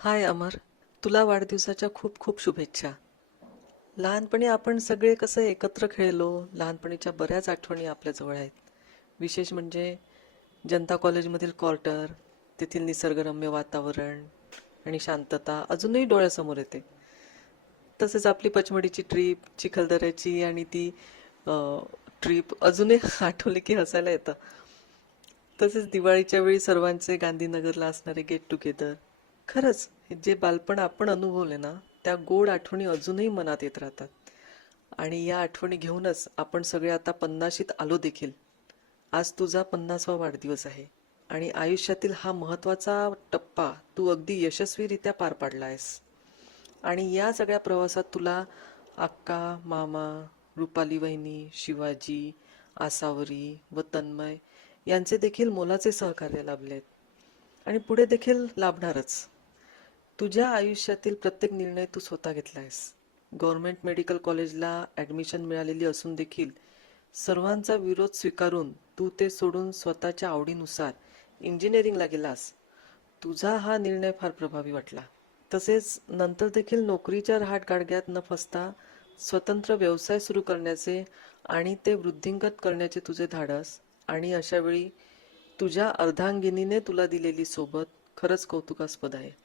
हाय अमर, तुला वाढदिवसाच्या खूप खूप शुभेच्छा. लहानपणी आपण सगळे कसं एकत्र खेळलो, लहानपणीच्या बऱ्याच आठवणी आपल्या जवळ आहेत. विशेष म्हणजे जनता कॉलेजमधील क्वार्टर, तेथील निसर्गरम्य वातावरण आणि शांतता अजूनही डोळ्यासमोर येते. तसेच आपली पचमडीची ट्रीप, चिखलदऱ्याची आणि ती ट्रीप अजूनही आठवली की हसायला येतं. तसेच दिवाळीच्या वेळी सर्वांचे गांधीनगरला असणारे गेट टुगेदर. खरंच हे जे बालपण आपण अनुभवले ना, त्या गोड आठवणी अजूनही मनात येत राहतात. आणि या आठवणी घेऊनच आपण सगळे आता 50शीत आलो देखील. आज तुझा 50वा वाढदिवस आहे आणि आयुष्यातील हा महत्वाचा टप्पा तू अगदी यशस्वीरित्या पार पाडला आहेस. आणि या सगळ्या प्रवासात तुला अक्का, मामा, रुपाली वहिनी, शिवाजी, आसावरी व तन्मय यांचे देखील मोलाचे सहकार्य लाभलेत आणि पुढे देखील लाभणारच. तुझ्या आयुष्यातील प्रत्येक निर्णय तू स्वतः घेतलायस. गव्हर्नमेंट मेडिकल कॉलेजला ऍडमिशन मिळालेली असून देखील सर्वांचा विरोध स्वीकारून तू ते सोडून स्वतःच्या आवडीनुसार इंजिनिअरिंगला गेलास. तुझा हा निर्णय फार प्रभावी वाटला. तसेच नंतर देखील नोकरीच्या रहाटगाडग्यात न फसता स्वतंत्र व्यवसाय सुरू करण्याचे आणि ते वृद्धिंगत करण्याचे तुझे धाडस आणि अशा वेळी तुझ्या अर्धांगिनीने तुला दिलेली सोबत खरंच कौतुकास्पद आहे.